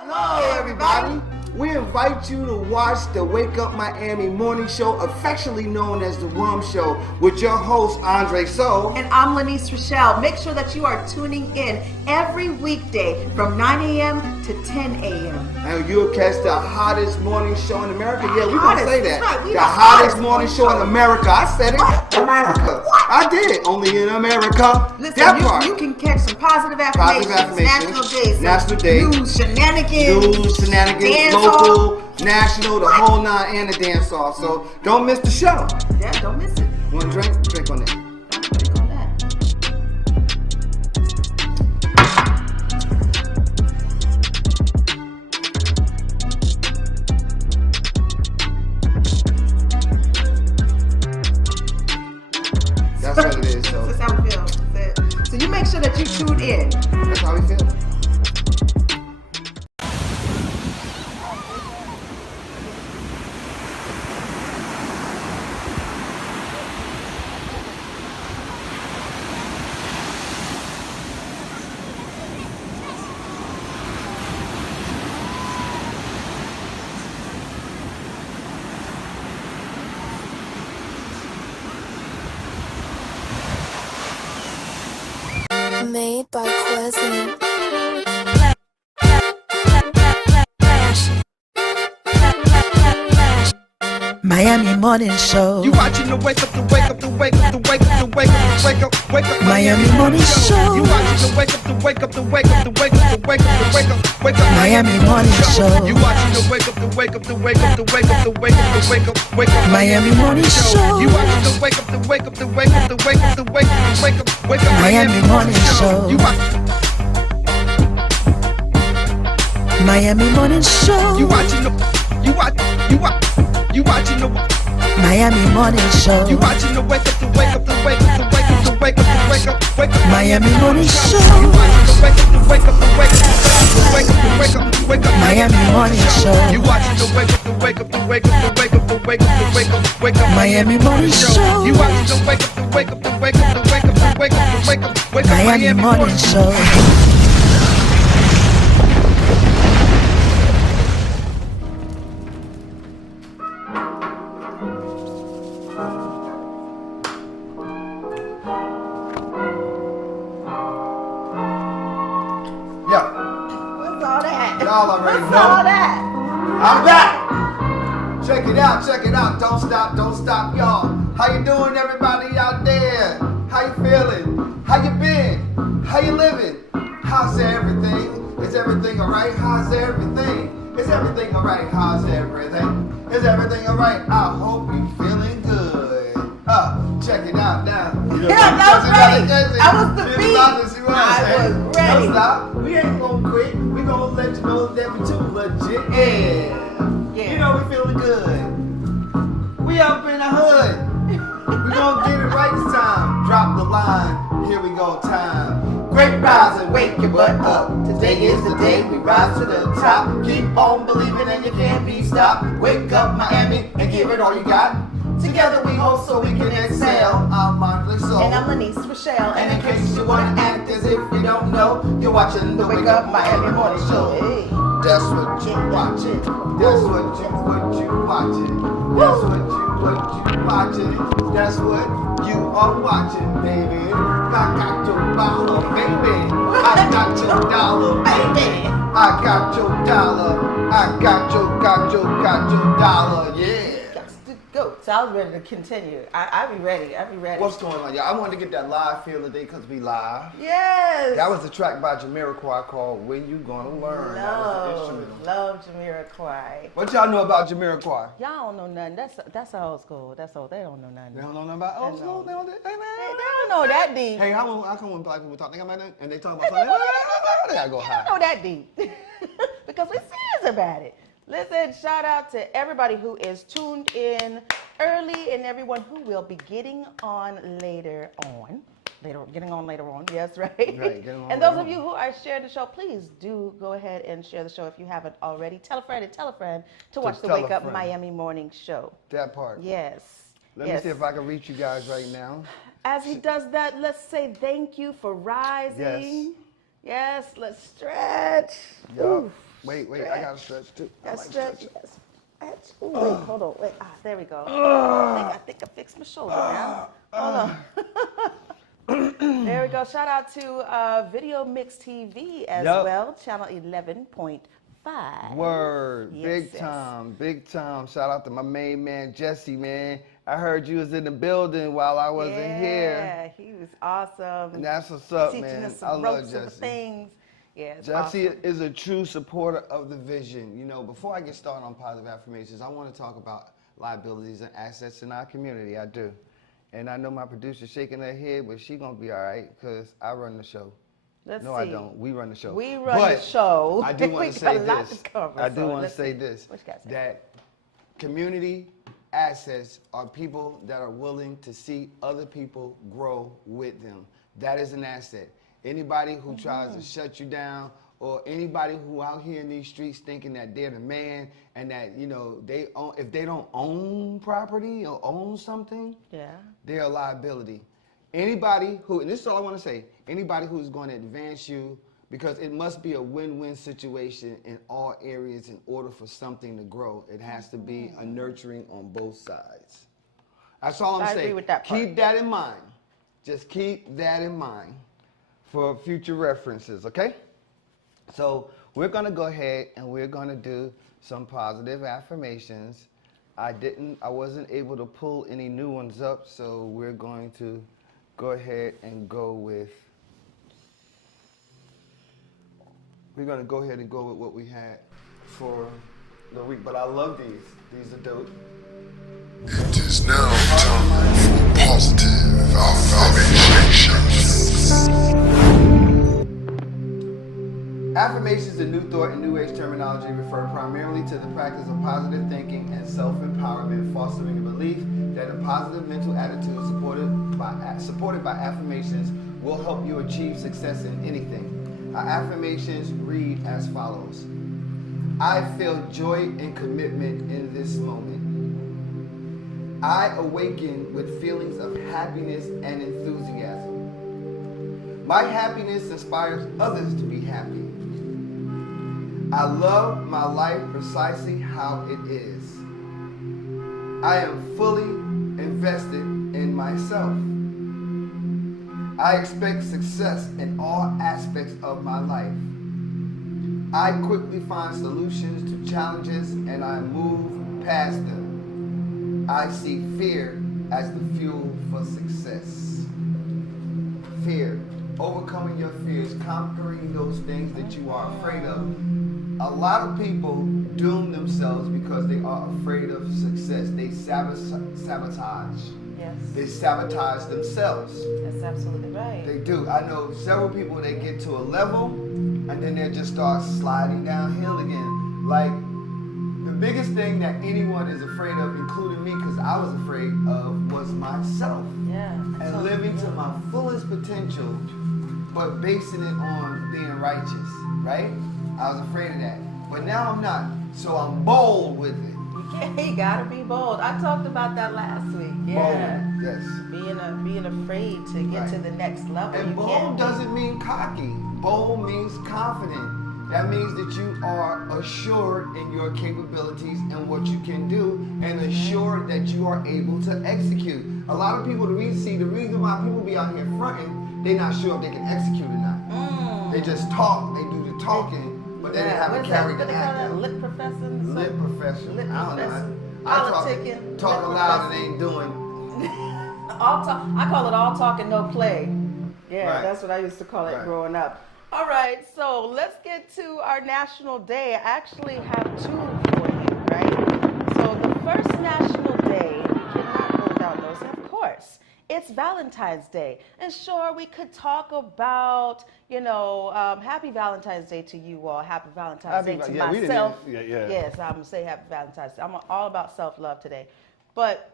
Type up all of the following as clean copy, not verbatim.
Hello, everybody. We invite you to watch the Wake Up Miami morning show, affectionately known as the WUM Show, with your host, Andre So. And I'm Lanice Rochelle. Make sure that you are tuning in every weekday from 9 a.m. to 10 a.m. And you'll catch the hottest morning show in America. Yeah, we're going to say that. Right, the hottest morning show in America. I said it. America. I did it. Only in America. Listen, that part. You can catch some positive affirmations. National days. News, shenanigans. Dance local, national, the whole nine, and the dance off. So don't miss the show. Yeah, don't miss it. Want a drink? Drink on that. Drink on that. That's what it is. So that's how we feel. So you make sure that you tune in. That's how we feel. Made by Quezzy. Miami Morning Show. You watching the wake up, the wake up, the wake up, the wake up, the wake up, the wake up, wake up. Miami Morning Show. You watching the wake up, the wake up, the wake up, the wake up, the wake up, the wake up, wake up. Miami Morning Show. You watching the wake up, the wake up, the wake up, the wake up, the wake up, the wake up, wake up. Miami Morning Show. You watching the wake up, the wake up, the wake up, the wake up, the wake up, the wake up, wake up. Miami Morning Show. You Miami Morning Show. You watching the you watching the Miami Morning Show. You watching the wake up, the wake up, the wake up, the wake up, the wake up, the wake up, wake up. Miami Morning Show. You watching the wake up, the wake up, the wake up, the wake up, the wake up, the wake up. Miami Morning Show. You watching the wake up, the wake up, the wake up, the wake up, the wake up, the wake up, wake up. Miami Morning Show. You watching the wake up, the wake up, the wake up, the wake up, the wake up, the wake up, wake up. Miami Morning Show. Y'all already know. All that. I'm back. Check it out. Don't stop, y'all. How you doing, everybody out there? How you feeling? How you been? How you living? How's everything? Is everything alright? How's everything? Is everything alright? How's everything? Is everything alright? I hope you feeling good. Check it out now. I was ready. I was the beat. I was ready. Don't stop. We ain't gonna quit. We gonna let you know that we too legit. Yeah. You know we feeling good. We up in the hood. We gonna get it right this time. Drop the line. Here we go, time. Great rise and wake your butt up. Today is the day we rise to the top. Keep on believing and you can't be stopped. Wake up Miami and give it all you got. Together we hope so we can excel. I'm Andre So. And I'm Lanice Rochelle. And in case you want to act as if you don't know, you're watching the Wake Up Miami Morning Show. Hey. That's what you're watching. That's what you watching. That's what you watching. That's what you are watching, baby. I got your dollar, baby. I got your dollar, baby. I got your dollar. I got your dollar, yeah. Go. So I was ready to continue. I'll be ready. What's going on, y'all? I wanted to get that live feel today because we live. Yes. That was a track by Jamiroquai called When You Gonna Learn. Love Jamiroquai. What y'all know about Jamiroquai? Y'all don't know nothing. That's old school. That's old. They don't know nothing. They don't know nothing about old school? They don't know that deep. Hey, how come when black people talk, they got that and they talk about something, they gotta go high. They don't know that deep. Because we're serious about it. Listen, shout out to everybody who is tuned in early and everyone who will be getting on later on. Yes, right? And those of you who are sharing the show, please do go ahead and share the show if you haven't already. Tell a friend to watch the Wake Up Miami Morning Show. That part. Yes. Let me see if I can reach you guys right now. As he does that, let's say thank you for rising. Yes. Yes, let's stretch. Yup. Wait, I gotta stretch too. I like Stretch. stretching. Stretch. Ooh, wait, hold on. Wait, there we go. I think I fixed my shoulder now. Hold on. There we go. Shout out to Video Mix TV as well, channel 11.5. Word, Yes, big yes. time, big time. Shout out to my main man, Jesse, man. I heard you was in the building while I wasn't here. Yeah, he was awesome. And that's what's up, Teaching man. us I some love ropes and Jesse. things. Yeah, it's Jesse awesome. is a true supporter of the vision. You know, before I get started on positive affirmations, I want to talk about liabilities and assets in our community. I do. And I know my producer's shaking her head, but she gonna be all right because I run the show. Let's No, see. I don't. We run the show. We run the show. I do want We to got say a lot this. to cover, I do so want to let's say see. this. What you got to say? That community assets are people that are willing to see other people grow with them. That is an asset. Anybody who tries to shut you down, or anybody who out here in these streets thinking that they're the man and that, you know, they own, if they don't own property or own something, they're a liability. Anybody who, and this is all I want to say, anybody who's going to advance you, because it must be a win-win situation in all areas in order for something to grow. It has to be a nurturing on both sides. That's all I'm saying. I agree with that part. Keep that in mind. Just keep that in mind for future references, okay? So we're going to go ahead and we're going to do some positive affirmations. I wasn't able to pull any new ones up, so we're going to go ahead and go with, what we had for the week. But I love these. These are dope. It is now time for positive affirmations. Affirmations in New Thought and New Age terminology refer primarily to the practice of positive thinking and self-empowerment, fostering a belief that a positive mental attitude supported by affirmations will help you achieve success in anything. Our affirmations read as follows. I feel joy and commitment in this moment. I awaken with feelings of happiness and enthusiasm. My happiness inspires others to be happy. I love my life precisely how it is. I am fully invested in myself. I expect success in all aspects of my life. I quickly find solutions to challenges and I move past them. I see fear as the fuel for success. Fear, overcoming your fears, conquering those things that you are afraid of. A lot of people doom themselves because they are afraid of success. They sabotage. Yes. They sabotage themselves. That's absolutely right. They do. I know several people that get to a level and then they just start sliding downhill again. Like, the biggest thing that anyone is afraid of, including me, because I was afraid of, was myself. Yeah. And living to my fullest potential, but basing it on being righteous, right? I was afraid of that. But now I'm not. So I'm bold with it. You gotta be bold. I talked about that last week. Yeah. Bold, yes. Being afraid to get to the next level. And bold doesn't mean cocky. Bold means confident. That means that you are assured in your capabilities and what you can do, and assured that you are able to execute. A lot of people, the reason why people be out here fronting, they're not sure if they can execute or not. They just talk, they do the talking, but they haven't carried the act. Lip professing? Lip profession. Lip I don't professing. know. I Politicking. talk Lip loud and professing. ain't doing. All talk. I call it all talk and no play. Yeah, Right. that's what I used to call it Right. growing up. All right, so let's get to our national day. I actually have two for you, right? So the first national day, we cannot go without noticing, of course, it's Valentine's Day. And sure, we could talk about, happy Valentine's Day to you all. Happy Valentine's Day to myself. Yes, I'm going to say happy Valentine's Day. I'm all about self-love today. But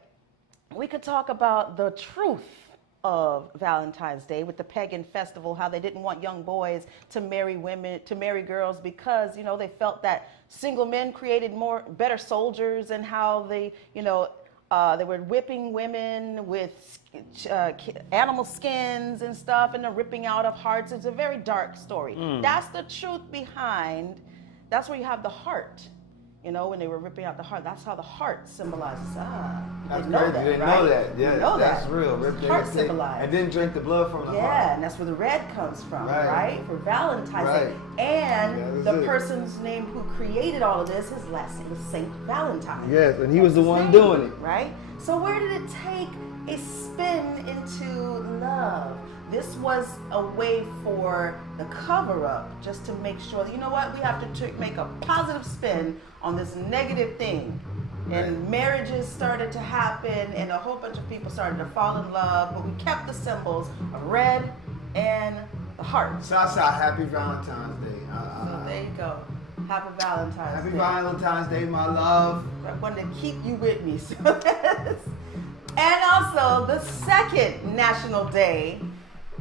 we could talk about the truth of Valentine's Day with the pagan festival, how they didn't want young boys to marry girls because, they felt that single men created better soldiers, and how they were whipping women with animal skins and stuff, and the ripping out of hearts. It's a very dark story. That's the truth behind That's where you have the heart. You know, when they were ripping out the heart, that's how the heart symbolizes. That's you know crazy. that, You didn't right? know that. Yeah, You know that's that. real. Rip the Heart thing, symbolized. and then drink the blood from the heart. Yeah, and that's where the red comes from, right? For Valentine's Day. And the person's name who created all of this, his last name was Saint Valentine. Yes, and he was the one doing it. Right? So where did it take a spin into love? This was a way for the cover-up, just to make sure, you know what, we have to make a positive spin on this negative thing. And marriages started to happen, and a whole bunch of people started to fall in love, but we kept the symbols of red and the heart. Sasha, happy Valentine's Day. So there you go. Happy Valentine's Day. Happy Valentine's Day, my love. I wanted to keep you with me. So and also, the second national day,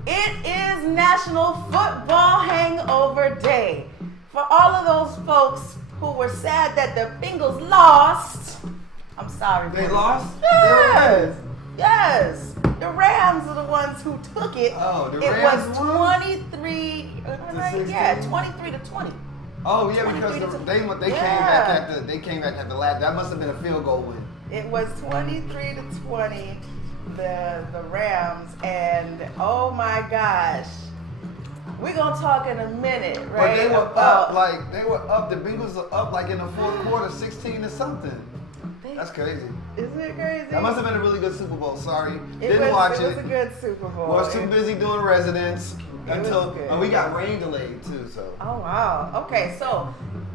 it is National Football Hangover Day. For all of those folks who were sad that the Bengals lost, I'm sorry. They lost? Yes. Yes. The Rams are the ones who took it. Oh, the It Rams was won? 23, To 23 to 20. Oh yeah, because 23 to they came back at the last. That must have been a field goal win. It was 23 to 20, the Rams, and oh my gosh, we're gonna talk in a minute, right? But they were up. The Bengals are up like in the fourth quarter, 16 to something. That's crazy. Isn't it crazy? That must have been a really good Super Bowl. Sorry, It didn't watch was a good Super Bowl. Was too busy doing residence until good. and we got rain delayed too. So. Oh wow. Okay, so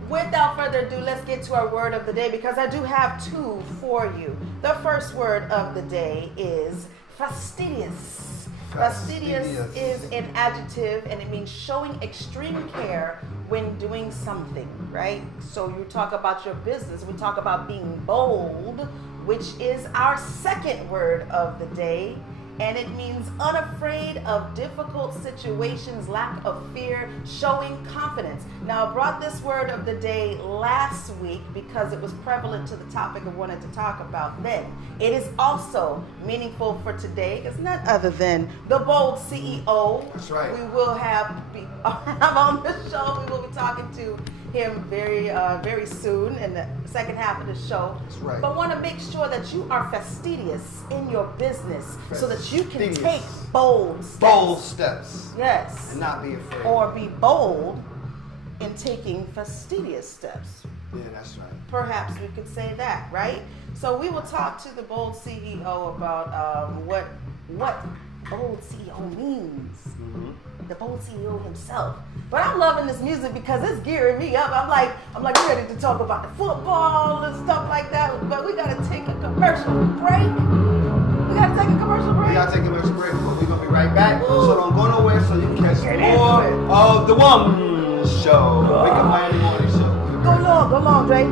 without further ado, let's get to our word of the day, because I do have two for you. The first word of the day is fastidious. Fastidious is an adjective, and it means showing extreme care when doing something, right? So you talk about your business, we talk about being bold, which is our second word of the day. And it means unafraid of difficult situations, lack of fear, showing confidence. Now, I brought this word of the day last week because it was prevalent to the topic I wanted to talk about then. It is also meaningful for today. It's none other than the bold CEO. That's right. We will have on the show. We will be talking to him very soon in the second half of the show. That's right. But want to make sure that you are fastidious in your business so that you can take bold steps. Bold steps. Yes. And not be afraid. Or be bold in taking fastidious steps. Yeah, that's right. Perhaps we could say that, right? So we will talk to the bold CEO about what bold CEO means. Mm-hmm. The bold CEO himself. But I'm loving this music because it's gearing me up. I'm like ready to talk about the football and stuff like that. But we gotta take a commercial break. We gotta take a commercial break. We gotta take a commercial break, but we're gonna be right back. So don't go nowhere so you can catch Get more into it. of the One Show. Wake Up Miami Morning Show. Go long, Dre.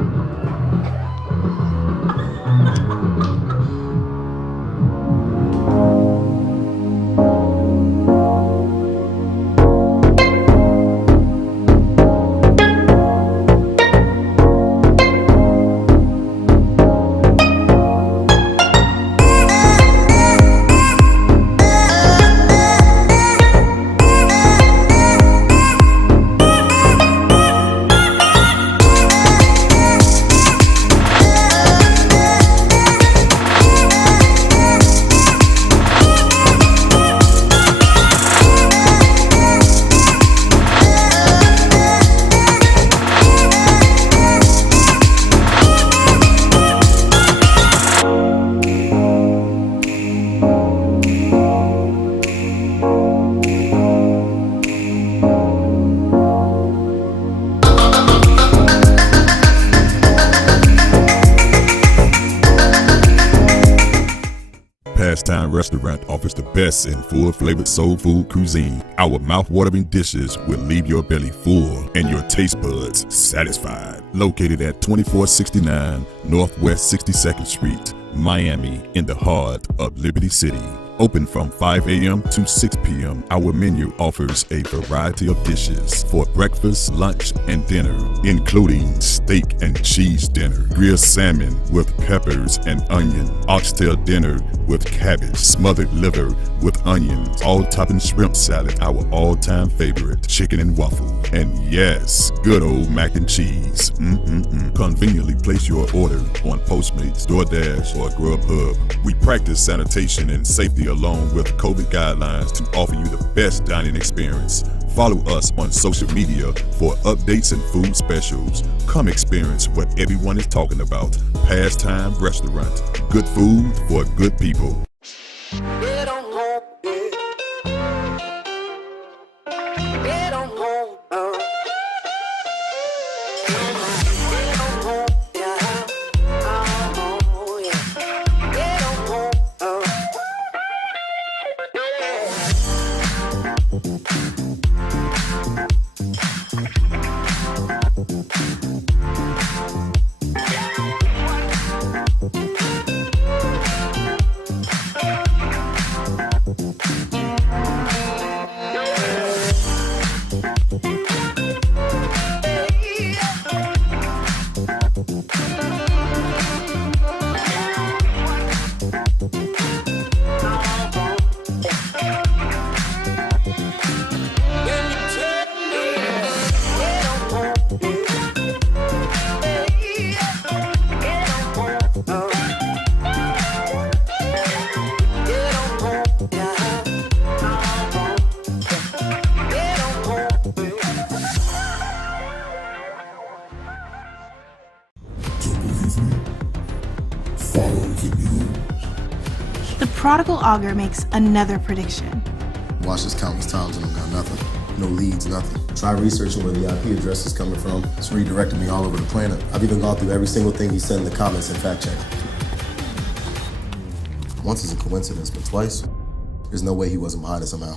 Pastime Restaurant offers the best in full-flavored soul food cuisine. Our mouth-watering dishes will leave your belly full and your taste buds satisfied. Located at 2469 Northwest 62nd Street, Miami, in the heart of Liberty City. Open from 5 a.m. to 6 p.m. Our menu offers a variety of dishes for breakfast, lunch, and dinner, including steak and cheese dinner, grilled salmon with peppers and onion, oxtail dinner with cabbage, smothered liver with onions, all-topping shrimp salad, our all-time favorite, chicken and waffle, and yes, good old mac and cheese. Conveniently place your order on Postmates, DoorDash, or Grubhub. We practice sanitation and safety along with COVID guidelines to offer you the best dining experience. Follow us on social media for updates and food specials. Come experience what everyone is talking about. Pastime Restaurant. Good food for good people. Get on home, Get on home, Get on home, yeah. Oh, yeah. Get on home, The prodigal auger makes another prediction. Watched this countless times and I got nothing. No leads, nothing. Try researching where the IP address is coming from. It's redirected me all over the planet. I've even gone through every single thing he said in the comments and fact checked. Once is a coincidence, but twice, there's no way he wasn't behind it somehow.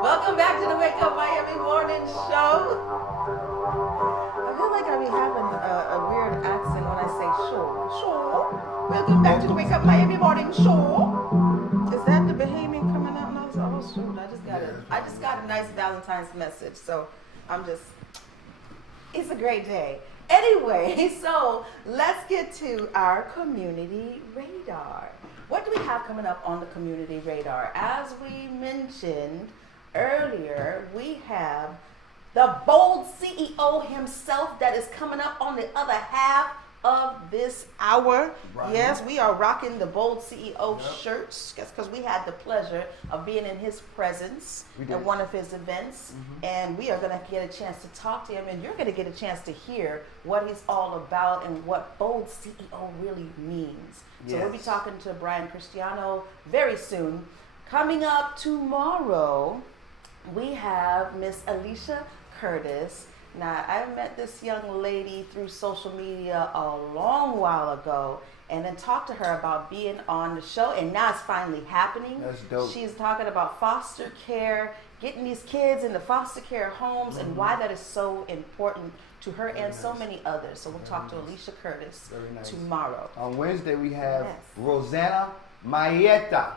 Welcome back to the Wake Up Miami Morning Show. I feel like I be having a weird accent when I say show. Show. Welcome back to the Wake Up Miami Morning Show. Is that the Bahamian coming out? No, oh shoot, I just got a nice Valentine's message, so it's a great day. Anyway, so let's get to our community radar. What do we have coming up on the community radar? As we mentioned earlier, we have the bold CEO himself that is coming up on the other half of this hour. Right. Yes, we are rocking the bold CEO shirts because we had the pleasure of being in his presence at one of his events. And we are going to get a chance to talk to him, and you're going to get a chance to hear what he's all about and what bold CEO really means. So we'll be talking to Brian Cristiano very soon. Coming up tomorrow, we have Miss Alicia Curtis. Now, I met this young lady through social media a long while ago and then talked to her about being on the show, and now it's finally happening. That's dope. She's talking about foster care, getting these kids into foster care homes, and why that is so important to her and so many others. So we'll talk to Alicia Curtis tomorrow. On Wednesday, we have Rosanna Mayeta.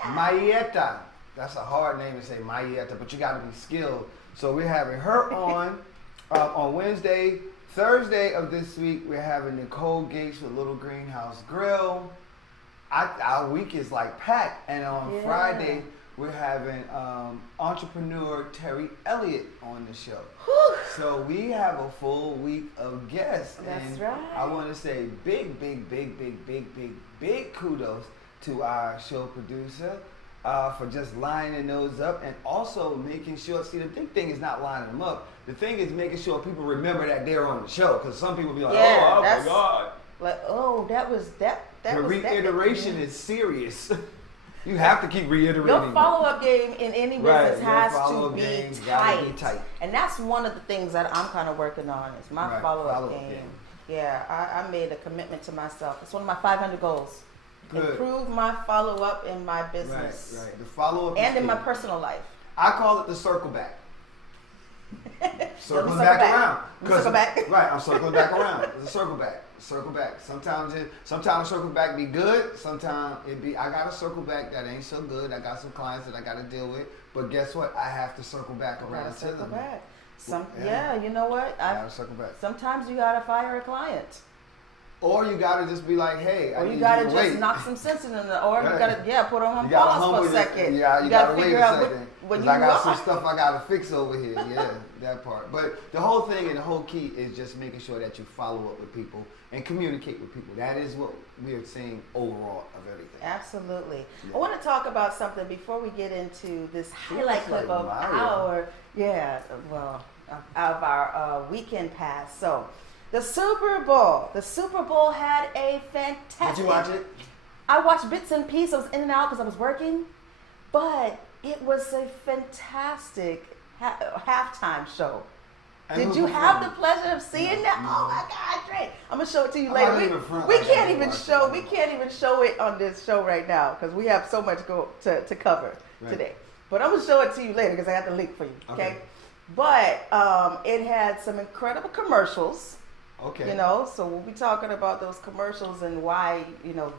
Mayeta. That's a hard name to say, Mayeta, but you got to be skilled. So we're having her on Wednesday. Thursday of this week, we're having Nicole Gates with Little Greenhouse Grill. Our week is like packed. And on Friday, we're having entrepreneur Terry Elliott on the show. Whew. So we have a full week of guests. That's right. I want to say big kudos to our show producer for just lining those up and also making sure, see, the big thing is not lining them up. The thing is making sure people remember that they're on the show, because some people be like, oh my God. Like, oh, that was that. The reiteration is serious. You have to keep reiterating. Your follow-up game in any business your has to follow-up be game's gotta be tight. tight. And that's one of the things that I'm kind of working on is my Right, follow-up follow-up game. game. Yeah, I made a commitment to myself. It's one of my 500 goals. Good. Improve my follow-up in my business. Right. The follow-up And is in my key. personal life. I call it the circle back. Circling circle back back. around. Circle back. Right, I'm circling back around. It's a circle back. Circle back. Sometimes circle back be good. Sometimes I got a circle back that ain't so good. I got some clients that I got to deal with. But guess what? I have to circle back around to Circle them. back. Yeah. You know what? I gotta circle back. Sometimes you gotta fire a client. Or you gotta just be like, hey, Or you gotta just knock some sense in them. Or you gotta put on pause for a second. Yeah, you gotta wait a second. When I got some stuff I gotta fix over here. Yeah, that part. But the whole thing and the whole key is just making sure that you follow up with people and communicate with people. That is what we are seeing overall of everything. Absolutely. Yeah. I want to talk about something before we get into this highlight clip of Mario. of our weekend pass. So, the Super Bowl had a fantastic. Did you watch it? I watched bits and pieces. I was in and out because I was working, but it was a fantastic halftime show. And Did who you have the performed? pleasure of seeing that? No. Oh my God, Dre! I'm gonna show it to you I'm later. not even front. We I can't gotta even watch show. it. We can't even show it on this show right now because we have so much to cover today. But I'm gonna show it to you later because I got the link for you. Okay. But it had some incredible commercials. Okay. You know, so we'll be talking about those commercials and why,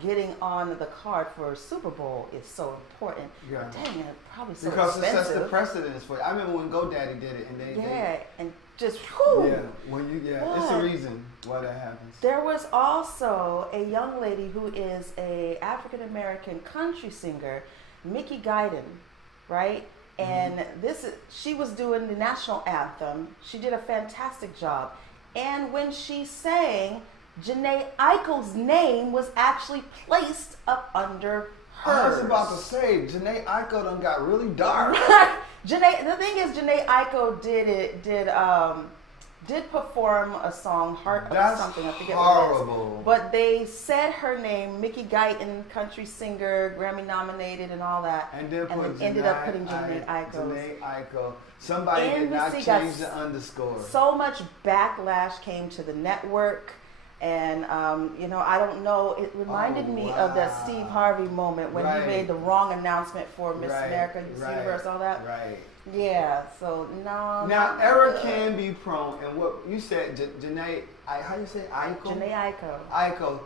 getting on the card for Super Bowl is so important. Yeah. Dang, it probably so Because expensive. it sets the precedence for you. I remember when GoDaddy did it, and and just whew. it's the reason why that happens. There was also a young lady who is a African American country singer, Mickey Guyton, right? And she was doing the national anthem. She did a fantastic job. And when she sang, Jhené Aiko's name was actually placed up under hers. I was about to say, Jhené Aiko done got really dark. The thing is, Jhené Aiko did perform a song, Heart of Something, I forget horrible. what it was. But they said her name, Mickey Guyton, country singer, Grammy nominated and all that. And then ended up putting Jhené Aiko. Jhené Aiko. Somebody did not change the underscore. So much backlash came to the network. And, I don't know, it reminded me of that Steve Harvey moment when he made the wrong announcement for Miss America, Miss Universe, all that. Right. Yeah, so no. Now, error can be prone, and what you said, Jhené, how you say it? Aiko? Jhené Aiko. Aiko.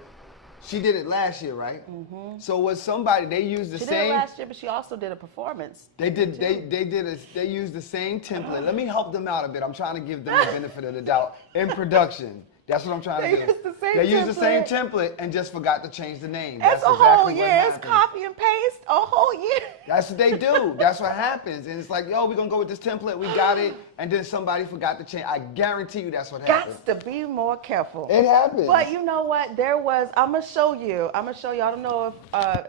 She did it last year, right? Mm-hmm. So was somebody, they used the same. She did it last year, but she also did a performance. They used the same template. Let me help them out a bit. I'm trying to give them the benefit of the doubt in production. That's what I'm trying to do. They used the same template and just forgot to change the name. That's a exactly whole year. It's copy and paste a whole year. That's what they do. That's what happens. And it's like, yo, we're going to go with this template. We got it. And then somebody forgot to change. I guarantee you that's what happened. Got to be more careful. It happens. But you know what? I'm going to show you. I don't know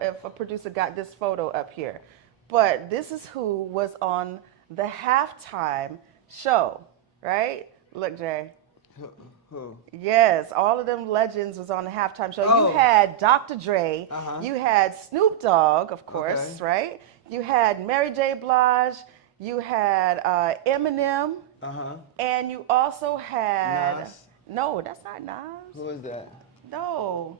if a producer got this photo up here. But this is who was on the halftime show, right? Look, Jay. Who? Yes, all of them legends was on the halftime show. Oh. You had Dr. Dre, you had Snoop Dogg, of course, right? You had Mary J. Blige, you had Eminem, and you also had Nas? No, that's not Nas. Who is that? No.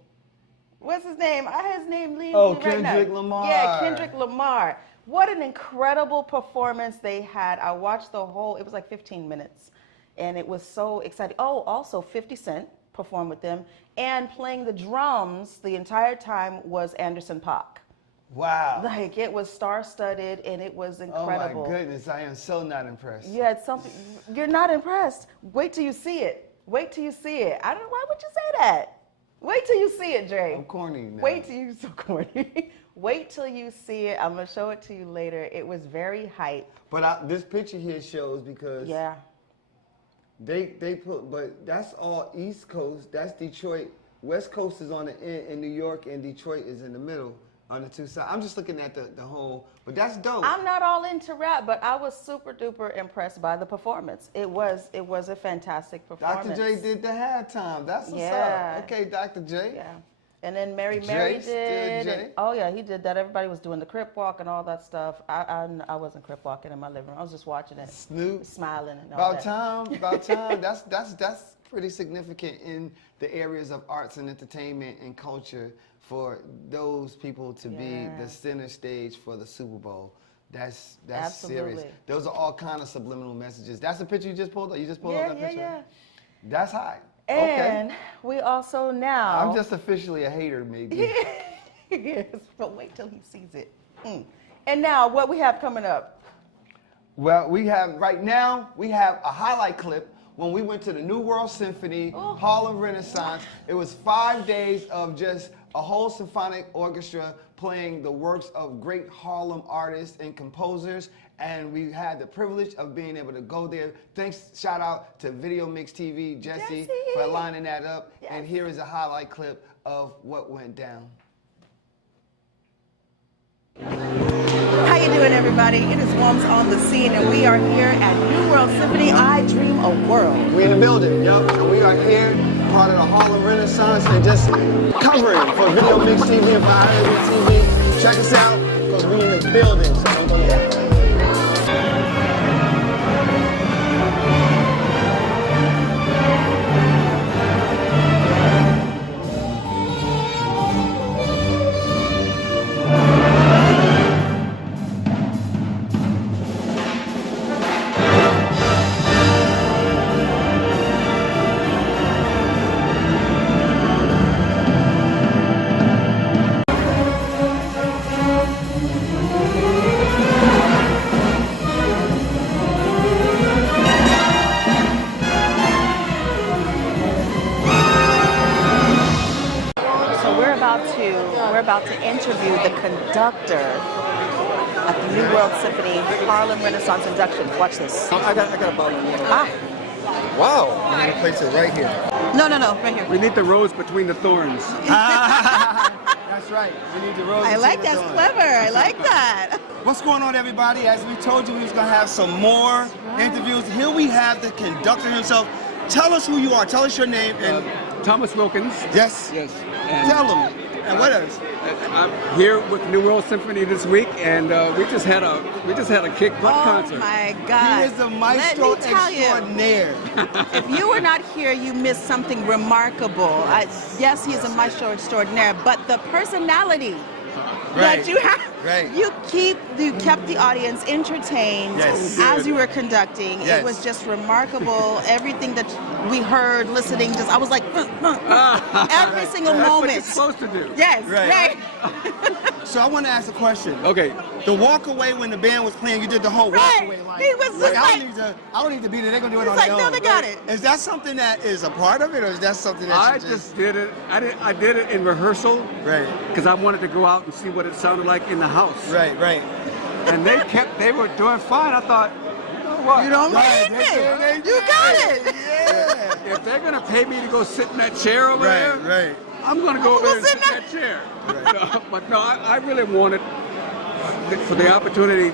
What's his name? I had his name leave Oh, me right now. Kendrick Lamar. Yeah, Kendrick Lamar. What an incredible performance they had. I watched the whole, it was like 15 minutes. And it was so exciting. Oh, also 50 Cent performed with them. And playing the drums the entire time was Anderson .Paak. Wow. Like, it was star-studded and it was incredible. Oh my goodness, I am so not impressed. You had something, you're not impressed. Wait till you see it. Wait till you see it. I don't know, why would you say that? Wait till you see it, Dre. I'm corny now. Wait till you, so corny. Wait till you see it. I'm going to show it to you later. It was very hype. But this picture here shows because they put, but that's all East Coast. That's Detroit. West Coast is on the end, and New York and Detroit is in the middle on the two sides. I'm just looking at the whole, but that's dope. I'm not all into rap, but I was super duper impressed by the performance. It was a fantastic performance. Dr. J did the halftime. That's what's up. Okay, Dr. J. Yeah. And then Mary Jay, did. Jay. Oh yeah, he did that. Everybody was doing the crip walk and all that stuff. I wasn't crip walking in my living room. I was just watching it. Snoop. Smiling and all About that. time, about time. That's pretty significant in the areas of arts and entertainment and culture for those people to be the center stage for the Super Bowl. That's Absolutely. serious. Those are all kind of subliminal messages. That's the picture you just pulled up? You just pulled up that picture? Yeah. That's high. And we also now... I'm just officially a hater, maybe. Yes, but wait till he sees it. And now, what we have coming up? Well, right now, we have a highlight clip when we went to the New World Symphony, Harlem Renaissance. It was 5 days of just a whole symphonic orchestra playing the works of great Harlem artists and composers, and we had the privilege of being able to go there. Thanks, shout out to Video Mix TV, Jesse, for lining that up. Yes. And here is a highlight clip of what went down. How you doing, everybody? It is Worms on the Scene, and we are here at New World Symphony, I Dream a World. We're in the building, and we are here, part of the Harlem Renaissance, and just covering for Video Mix TV and for iRadio TV. Check us out, because we're in the building, so don't go there. We're about to interview the conductor at the New World Symphony Harlem Renaissance induction. Watch this. I got a bottle of water. Wow. I'm going to place it right here. No, right here. We need the rose between the thorns. That's right. We need the rose. I like that's clever. I like that. What's going on, everybody? As we told you, we was going to have some more interviews. Here we have the conductor himself. Tell us who you are. Tell us your name. And Thomas Wilkins. Yes. Yes. Tell them. And what else? I'm here with New World Symphony this week, and we just had a kick butt concert. Oh my God! He is the maestro extraordinaire. If you were not here, you missed something remarkable. Yes, he's a maestro extraordinaire, but the personality that you have, you kept the audience entertained as you were conducting. It was just remarkable. Everything that we heard, listening, I was like, every single moment. That's what you're supposed to do. Yes, right. So I want to ask a question. Okay. The walk away when the band was playing, you did the whole walk away. Like, he was just I don't need to be there. They're gonna do it on their own. No, they got it. Is that something that is a part of it, or is that something that I just did it? I did it in rehearsal. Right. Because I wanted to go out and see what it sounded like in the house. Right. And they were doing fine. I thought, you know what? You don't need it. You got it. Yeah. If they're gonna pay me to go sit in that chair over there, I'm gonna go over there and sit in that chair. But no, I really wanted for the opportunity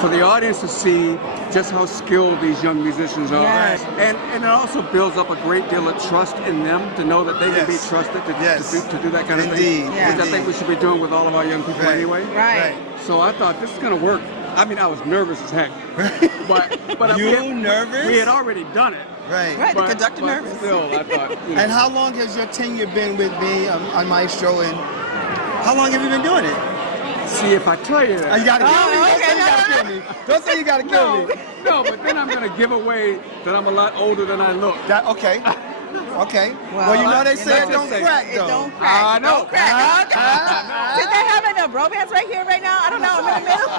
for the audience to see just how skilled these young musicians are. Yes. And it also builds up a great deal of trust in them to know that they can be trusted to do that kind of thing. Which I think we should be doing with all of our young people anyway. Right. So I thought this is going to work. I mean, I was nervous as heck. But nervous? We had already done it. Right, the conductor nervous. Still, I thought. And how long has your tenure been with me on Maestro, and how long have you been doing it? See, if I tell you that. You gotta kill me. Don't say you gotta kill me. No, but then I'm gonna give away that I'm a lot older than I look. Okay. Well, you know they say it don't crack, though. It don't crack. Don't crack. Did they have a bromance right here, right now? I don't know. I'm in the middle.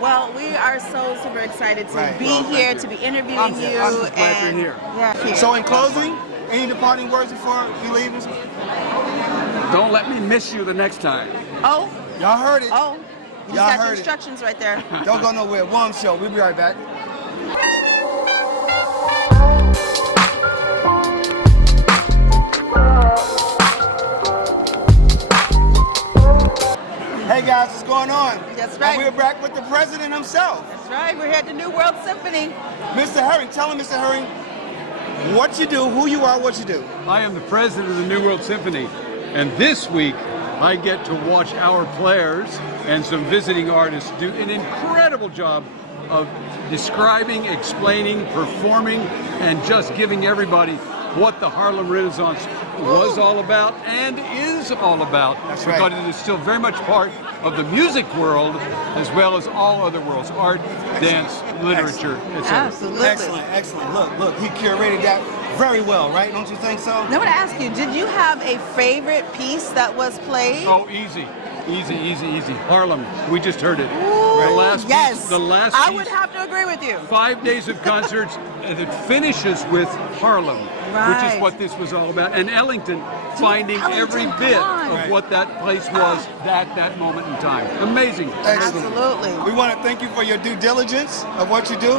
Well, we are so super excited to be here, to be interviewing you. I'm just glad you're here. Yeah. So in closing, any departing words before we leave? Don't let me miss you the next time. Oh. Y'all heard it. Oh. You Y'all got heard the instructions right there. Don't go nowhere. One show. We'll be right back. Hey guys, what's going on? That's right. And we're back with the president himself. That's right. We're here at the New World Symphony. Mr. Herring, tell him, Mr. Herring, what you do, who you are, what you do. I am the president of the New World Symphony, and this week I get to watch our players and some visiting artists do an incredible job of describing, explaining, performing, and just giving everybody what the Harlem Renaissance was all about and is all about. That's because right. it is still very much part of the music world as well as all other worlds, art, dance, literature, etc. Absolutely. Excellent. Look, he curated that very well, right? Don't you think so? Now, I want to ask you, did you have a favorite piece that was played? Oh, easy. Harlem, we just heard it. Ooh, The last yes. piece, the last I piece, would have to agree with you. 5 days of concerts, and it finishes with Harlem, which Right. is what this was all about. And Ellington finding every Ellington, bit come on. of what that place was at that moment in time. Amazing. Excellent. Absolutely. We want to thank you for your due diligence of what you do,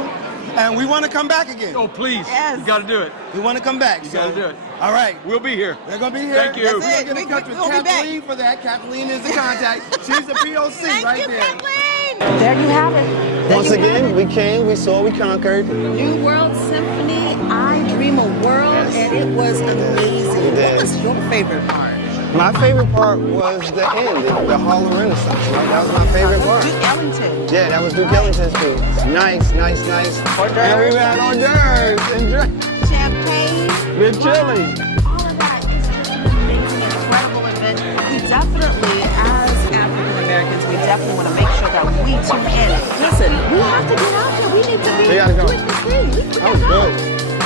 and we want to come back again. Oh, please. Yes. You got to do it. We want to come back. You got to do it. All right. We'll be here. They're going to be here. Thank you. We're That's going to it. get in touch with We'll be back. Kathleen for that. Kathleen is the contact. She's the POC Thank right you, there. Kathleen. There you have it. Once again, we came, we saw, we conquered. New World Symphony, I Dream a World, and it was amazing. It What is. was your favorite part? My favorite part was the end, the Harlem Renaissance. Right? That was my favorite part. Duke Ellington. Yeah, that was Duke Ellington's piece. Nice. Hors d'oeuvres. And we had hors d'oeuvres and drinks. Champagne. With chili. All of that is just an amazing, incredible event. We definitely, as African Americans, we definitely want to make sure that we tune in. Listen, we have to get out there. We need to be We gotta go. doing this thing. We That was good.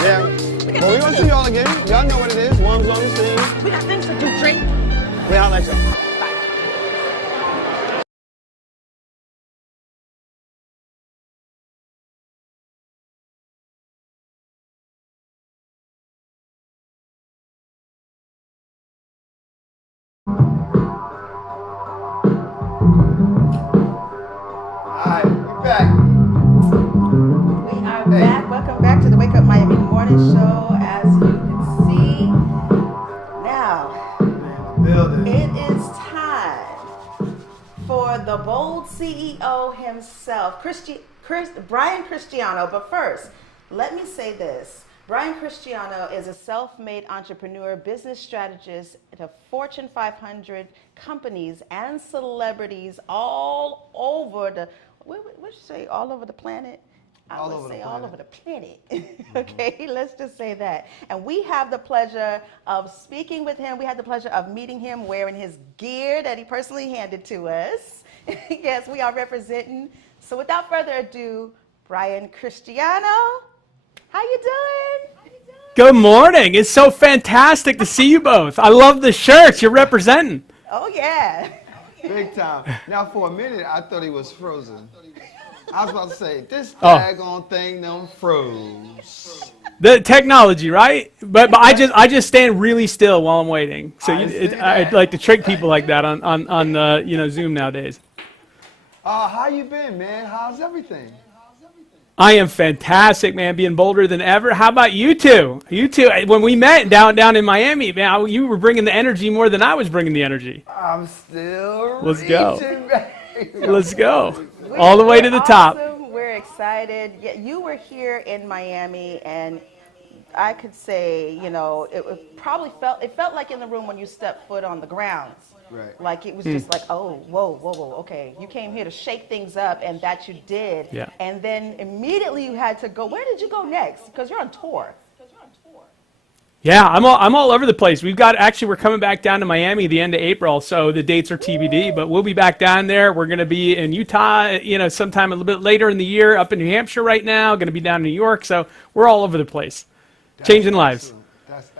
Yeah. But we're going to see y'all again. Y'all know what it is. Worms on the scene. We got things to do, Drake. Yeah, I'll let y'all. All right, we're back. We are back. Welcome back to the Wake Up Miami Morning Show. As you can see, now Building. it is time for the bold CEO himself, Brian Cristiano. But first, let me say this. Brian Cristiano is a self-made entrepreneur, business strategist at a Fortune 500 companies and celebrities all over the, what you say, all over the planet? I would say all over the planet. Okay, let's just say that. And we have the pleasure of speaking with him. We had the pleasure of meeting him wearing his gear that he personally handed to us. Yes, we are representing. So without further ado, Brian Cristiano, how you doing? Good morning. It's so fantastic to see you both. I love the shirts you're representing. Oh, yeah. Big time. Now, for a minute, I thought he was frozen. I was about to say, this Oh. daggone thing done froze. The technology, right? But I just stand really still while I'm waiting. So I like to trick people like that on Zoom nowadays. How you been, man? How's everything? I am fantastic, man. Being bolder than ever. How about you two? You two, when we met down in Miami, man, you were bringing the energy more than I was bringing the energy. I'm still Let's go. reaching back. Let's go. All the way to the top. Awesome. We're excited. Yeah, you were here in Miami, and I could say, it probably felt like in the room when you stepped foot on the grounds. Right. Like it was just like, oh, whoa, okay. You came here to shake things up, and that you did. Yeah. And then immediately you had to go. Where did you go next? Because you're on tour. Yeah, I'm all over the place. We're coming back down to Miami the end of April, so the dates are TBD, but we'll be back down there. We're going to be in Utah, sometime a little bit later in the year, up in New Hampshire right now, going to be down in New York, so we're all over the place, changing lives. That's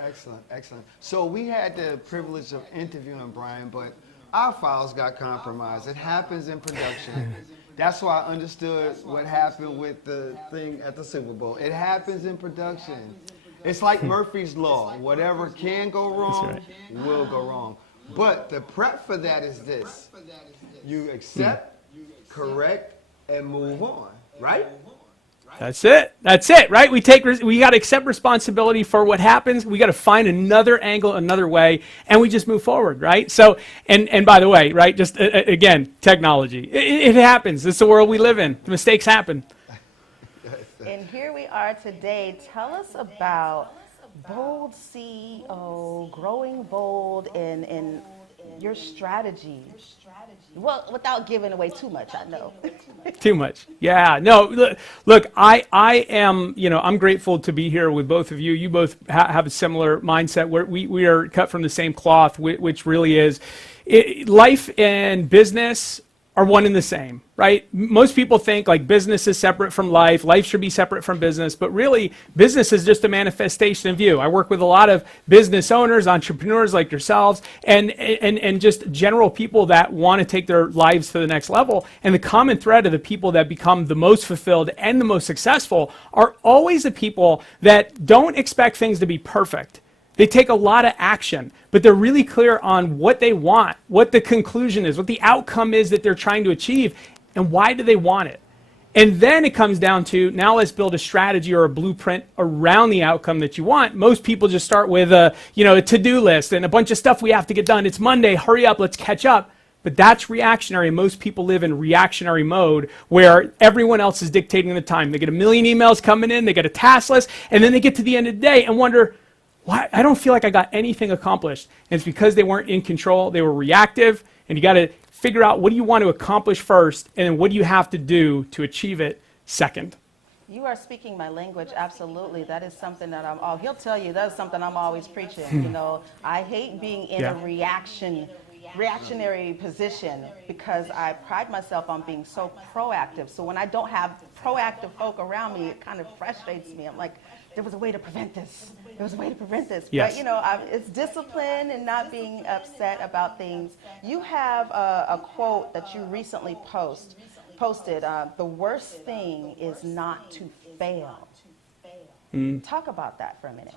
excellent. So we had the privilege of interviewing Brian, but our files got compromised. It happens in production. That's why I understood what happened with the thing at the Super Bowl. It happens in production. It's like Murphy's Law. Whatever can go wrong will go wrong. But the prep for that is this. You accept, correct, and move on, right? That's it, right? We got to accept responsibility for what happens. We got to find another angle, another way, and we just move forward, right? So, and by the way, right, just again, technology. It happens. It's the world we live in. Mistakes happen. And here we are today. Tell us about bold CEO, growing bold in your strategy. Well, without giving away too much, I know. Too much. Yeah. No, look, I am, I'm grateful to be here with both of you. You both have a similar mindset where we are cut from the same cloth, which really is life and business are one and the same, right? Most people think like business is separate from life. Life should be separate from business, but really business is just a manifestation of you. I work with a lot of business owners, entrepreneurs like yourselves, and just general people that want to take their lives to the next level. And the common thread of the people that become the most fulfilled and the most successful are always the people that don't expect things to be perfect. They take a lot of action, but they're really clear on what they want, what the conclusion is, what the outcome is that they're trying to achieve, and why do they want it. And then it comes down to, now let's build a strategy or a blueprint around the outcome that you want. Most people just start with a to-do list and a bunch of stuff we have to get done. It's Monday, hurry up, let's catch up. But that's reactionary. Most people live in reactionary mode where everyone else is dictating the time. They get a million emails coming in, they get a task list, and then they get to the end of the day and wonder, why? I don't feel like I got anything accomplished. And it's because they weren't in control. They were reactive. And you got to figure out, what do you want to accomplish first? And then what do you have to do to achieve it second? You are speaking my language, absolutely. That is something that he'll tell you, that's something I'm always preaching. I hate being in a reactionary position because I pride myself on being so proactive. So when I don't have proactive folk around me, it kind of frustrates me. I'm like, there was a way to prevent this. There was a way to prevent this. Yes. But, it's discipline and not being upset about things. You have a quote that you recently posted. The worst thing is not to fail. Talk about that for a minute.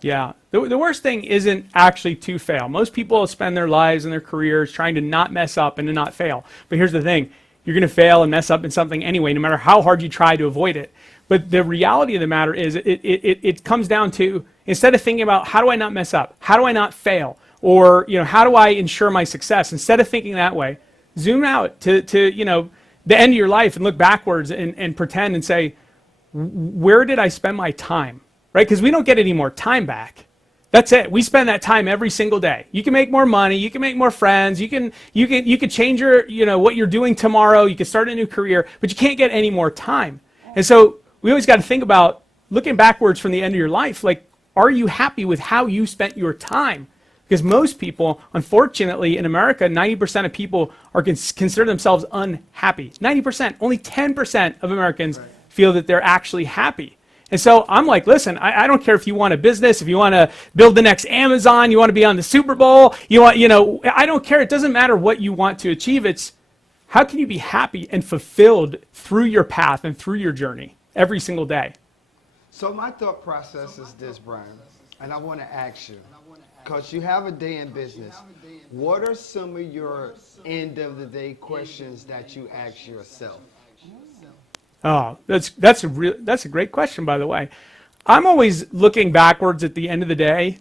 Yeah. The worst thing isn't actually to fail. Most people spend their lives and their careers trying to not mess up and to not fail. But here's the thing. You're going to fail and mess up in something anyway, no matter how hard you try to avoid it. But the reality of the matter is it comes down to, instead of thinking about how do I not mess up, how do I not fail, or how do I ensure my success, instead of thinking that way, zoom out to the end of your life and look backwards and pretend and say, where did I spend my time, right? Because we don't get any more time back. That's it. We spend that time every single day. You can make more money. You can make more friends. You can change your what you're doing tomorrow. You can start a new career, but you can't get any more time. And so we always got to think about looking backwards from the end of your life. Like, are you happy with how you spent your time? Because most people, unfortunately, in America, 90% of people consider themselves unhappy. 90%. Only 10% of Americans feel that they're actually happy. And so I'm like, listen, I don't care if you want a business, if you want to build the next Amazon, you want to be on the Super Bowl, I don't care. It doesn't matter what you want to achieve. It's how can you be happy and fulfilled through your path and through your journey every single day? So my thought process is this, Brian, and I want to ask you, because you have a day in business, what are some of your end of the day questions that you ask yourself? Oh, that's a great question, by the way. I'm always looking backwards at the end of the day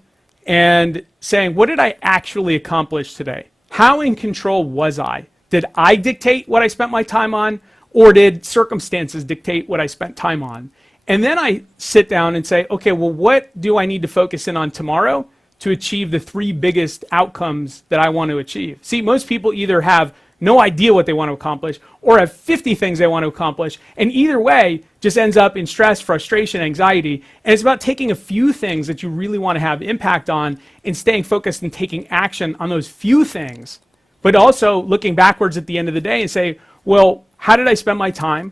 and saying, what did I actually accomplish today? How in control was I? Did I dictate what I spent my time on, or did circumstances dictate what I spent time on? And then I sit down and say, okay, well, what do I need to focus in on tomorrow to achieve the 3 biggest outcomes that I want to achieve? See, most people either have no idea what they want to accomplish or have 50 things they want to accomplish. And either way just ends up in stress, frustration, anxiety. And it's about taking a few things that you really want to have impact on and staying focused and taking action on those few things, but also looking backwards at the end of the day and say, well, how did I spend my time?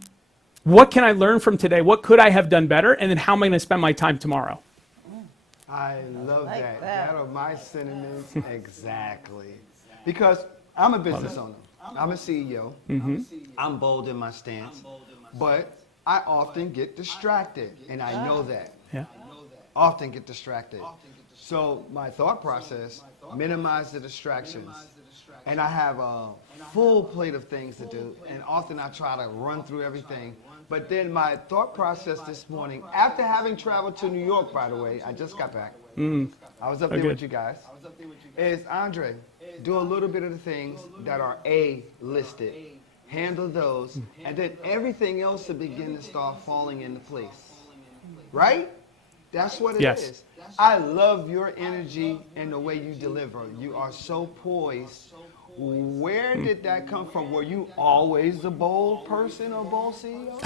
What can I learn from today? What could I have done better? And then how am I going to spend my time tomorrow? I love that. That are my sentiments exactly. Because I'm a business owner. I'm a CEO. I'm bold in my stance. But I often get distracted, and I know that. Yeah. Often get distracted. So my thought process, minimize the distractions. And I have a full plate of things to do, and often I try to run through everything. But then my thought process this morning, after having traveled to New York, by the way, I just got back. I was up there with you guys. Is, Andre, do a little bit of the things that are A-listed. Handle those, and then everything else will begin to start falling into place. Right? That's what it Yes. is. I love your energy and the way you deliver. You are so poised. Where did that come from? Were you always the bold person or bold CEO?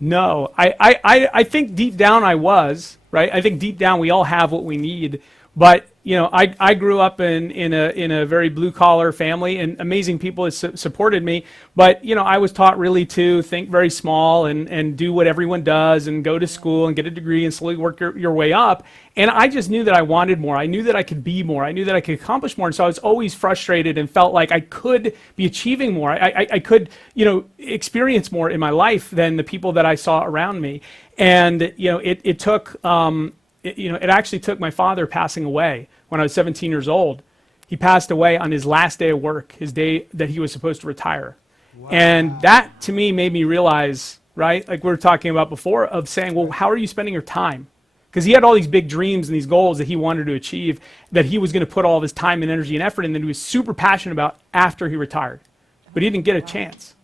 No, I think deep down I was, right? I think deep down we all have what we need. But, you know, I grew up in a very blue collar family, and amazing people that supported me. But, you know, I was taught really to think very small and do what everyone does and go to school and get a degree and slowly work your way up. And I just knew that I wanted more. I knew that I could be more. I knew that I could accomplish more. And so I was always frustrated and felt like I could be achieving more. I could, you know, experience more in my life than the people that I saw around me. And, you know, it took... it actually took my father passing away when I was 17 years old. He passed away on his last day of work, his day that he was supposed to retire. Wow. And that, to me, made me realize, right, like we were talking about before, of saying, well, how are you spending your time? Because he had all these big dreams and these goals that he wanted to achieve, that he was going to put all of his time and energy and effort in, that he was super passionate about after he retired. But he didn't get a chance.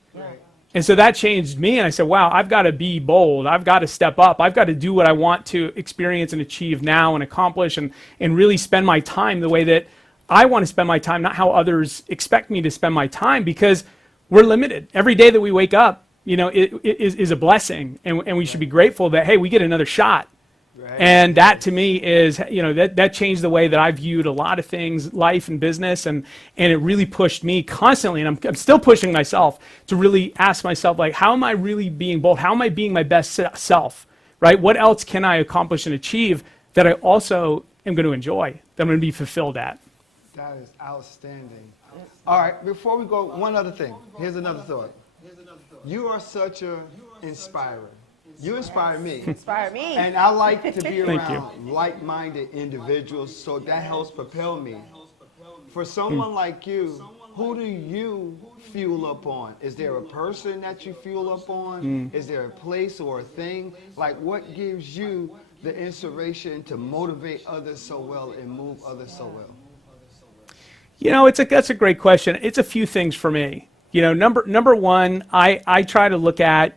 And so that changed me, and I said, wow, I've got to be bold. I've got to step up. I've got to do what I want to experience and achieve now and accomplish and really spend my time the way that I want to spend my time, not how others expect me to spend my time, because we're limited. Every day that we wake up, you know, it is a blessing, and we should be grateful that, hey, we get another shot. And that, to me, is, you know, that changed the way that I viewed a lot of things, life and business, and it really pushed me constantly, and I'm still pushing myself to really ask myself, like, how am I really being bold? How am I being my best self, right? What else can I accomplish and achieve that I also am going to enjoy, that I'm going to be fulfilled at? That is outstanding. All right, before we go, one other thing. Here's another thought. You are such an inspirer. You inspire me. Inspire me. And I like to be around like-minded individuals, so that helps propel me. For someone like you, who do you fuel up on? Is there a person that you fuel up on? Is there a place or a thing? Like, what gives you the inspiration to motivate others so well and move others so well? You know, that's a great question. It's a few things for me. You know, number one, I try to look at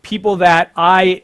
people that I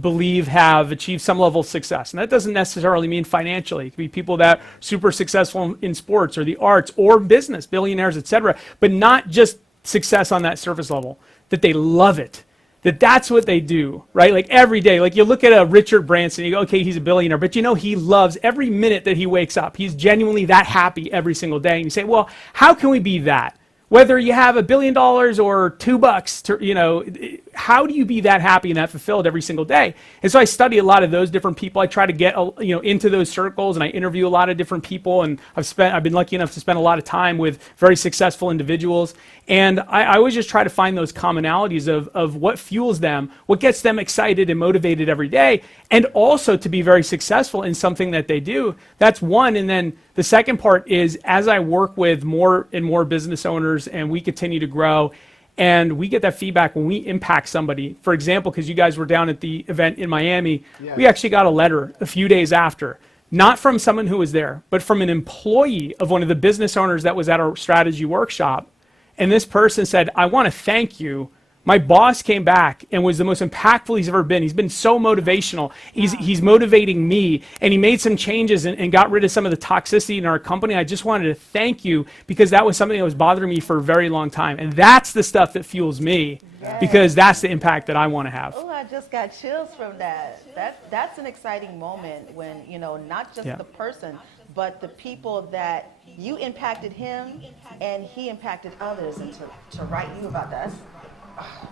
believe have achieved some level of success. And that doesn't necessarily mean financially. It could be people that are super successful in sports or the arts or business, billionaires, etc. But not just success on that surface level, that they love it, that's what they do, right? Like every day, like you look at a Richard Branson, you go, okay, he's a billionaire, but you know he loves every minute that he wakes up. He's genuinely that happy every single day. And you say, well, how can we be that? Whether you have $1 billion or $2, you know, how do you be that happy and that fulfilled every single day? And so I study a lot of those different people. I try to get, you know, into those circles, and I interview a lot of different people. And I've been lucky enough to spend a lot of time with very successful individuals. And I always just try to find those commonalities of what fuels them, what gets them excited and motivated every day, and also to be very successful in something that they do. That's one. And then the second part is, as I work with more and more business owners and we continue to grow, and we get that feedback when we impact somebody. For example, because you guys were down at the event in Miami, we actually got a letter a few days after, not from someone who was there, but from an employee of one of the business owners that was at our strategy workshop. And this person said, I want to thank you. My boss came back and was the most impactful he's ever been. He's been so motivational. He's motivating me, and he made some changes and got rid of some of the toxicity in our company. I just wanted to thank you, because that was something that was bothering me for a very long time. And that's the stuff that fuels me, because that's the impact that I want to have. Oh, I just got chills from that. That's an exciting moment when, you know, not just the person, but the people that you impacted him and he impacted others, and to write you about that.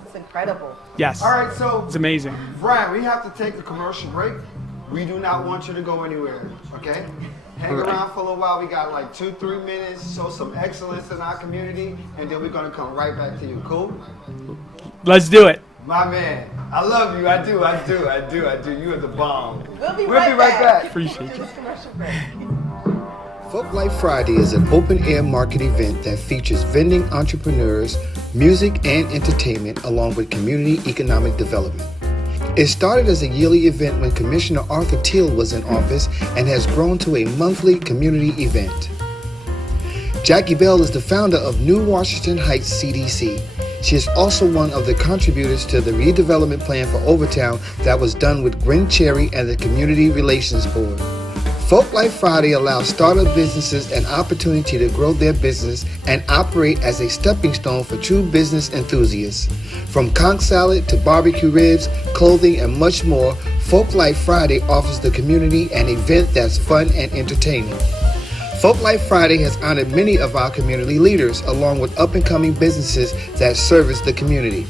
It's incredible. Yes. All right, so it's amazing. Brian, we have to take a commercial break. We do not want you to go anywhere, okay? Hang around for a little while. We got like 2-3 minutes, show some excellence in our community, and then we're gonna come right back to you. Cool? Let's do it. My man, I love you. I do. You are the bomb. We'll be right back. Appreciate you. Folk Life Friday is an open-air market event that features vending entrepreneurs, music, and entertainment, along with community economic development. It started as a yearly event when Commissioner Arthur Teal was in office and has grown to a monthly community event. Jackie Bell is the founder of New Washington Heights CDC. She is also one of the contributors to the redevelopment plan for Overtown that was done with Gwen Cherry and the Community Relations Board. Folk Life Friday allows startup businesses an opportunity to grow their business and operate as a stepping stone for true business enthusiasts. From conch salad to barbecue ribs, clothing, and much more, Folk Life Friday offers the community an event that's fun and entertaining. Folk Life Friday has honored many of our community leaders, along with up-and-coming businesses that service the community.